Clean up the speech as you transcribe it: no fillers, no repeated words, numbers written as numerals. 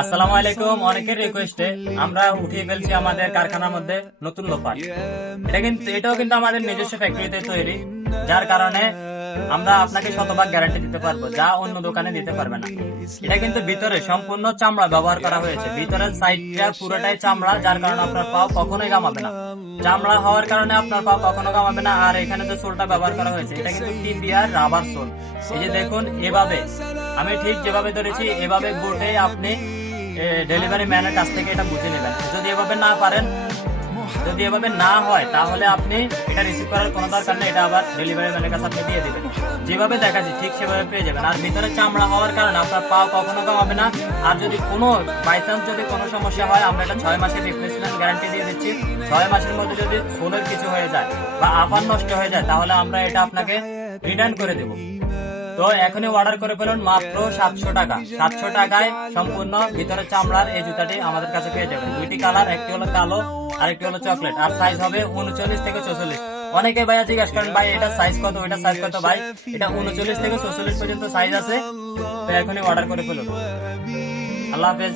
আসসালামু আলাইকুম। অনেকের রিকোয়েস্টে আমরা উঠিয়ে ফেলছি আমাদের কারখানার মধ্যে নতুন লোফার। এটাও কিন্তু আমাদের নিজস্ব ফ্যাক্টরিতে তৈরি, যার কারণে আমরা আপনাকে শতভাগ গ্যারান্টি দিতে পারবো, যা অন্য দোকানে দিতে পারবে না। এটা কিন্তু ভিতরে সম্পূর্ণ চামড়া ব্যবহার করা হয়েছে, ভিতরের সাইডটা পুরোটাই চামড়া, যার কারণে আপনার পাও কখনোই গামাবে না। চামড়া হওয়ার কারণে আপনার পাও কখনো গামাবে না। আর এখানে যে সোলটা ব্যবহার করা হয়েছে, এটা কিন্তু টিপিআর রাবার সোল। এই যে দেখুন, এভাবে আমি ঠিক যেভাবে ধরেছি এভাবে বুটে আপনি ডেলিভারি ম্যানের কাছ থেকে এটা বুঝে নেবেন। যদি এভাবে না পারেন, যদি এভাবে না হয়, তাহলে আপনি এটা রিসিভ করার কোনো দরকার নেই, এটা আবার ডেলিভারি ম্যানের কাছে আপনি দিয়ে দিবেন। যেভাবে দেখাচ্ছি ঠিক সেভাবে পেয়ে যাবেন। আর ভিতরে চামড়া হওয়ার কারণে আপনার পা কখনো কমাবে না। আর যদি কোনো বাইচান্স যদি কোনো সমস্যা হয়, আমরা এটা 6 মাসের রিপ্লেসমেন্ট গ্যারান্টি দিয়ে দিচ্ছি। 6 মাসের মধ্যে যদি সোলের কিছু হয়ে যায় বা আপার নষ্ট হয়ে যায়, তাহলে আমরা এটা আপনাকে রিটার্ন করে দেবো। তো এখনই অর্ডার করে ফেলুন, মাত্র 700 টাকা। 700 টাকায় সম্পূর্ণ ভিতরে চামড়ার এই জুতাটি আমাদের কাছে পেয়ে যাবেন। দুইটি কালার, একটি হলো কালো আর একটি হলো চকলেট। আর সাইজ হবে 39 থেকে 44। অনেকে ভাইয়া জিজ্ঞাসা করেন, ভাই এটা সাইজ কত, এটা সাইজ কত? ভাই এটা 39 থেকে 44 পর্যন্ত সাইজ আছে। তো এখনই অর্ডার করে ফেলুন। আল্লাহ হাফেজ।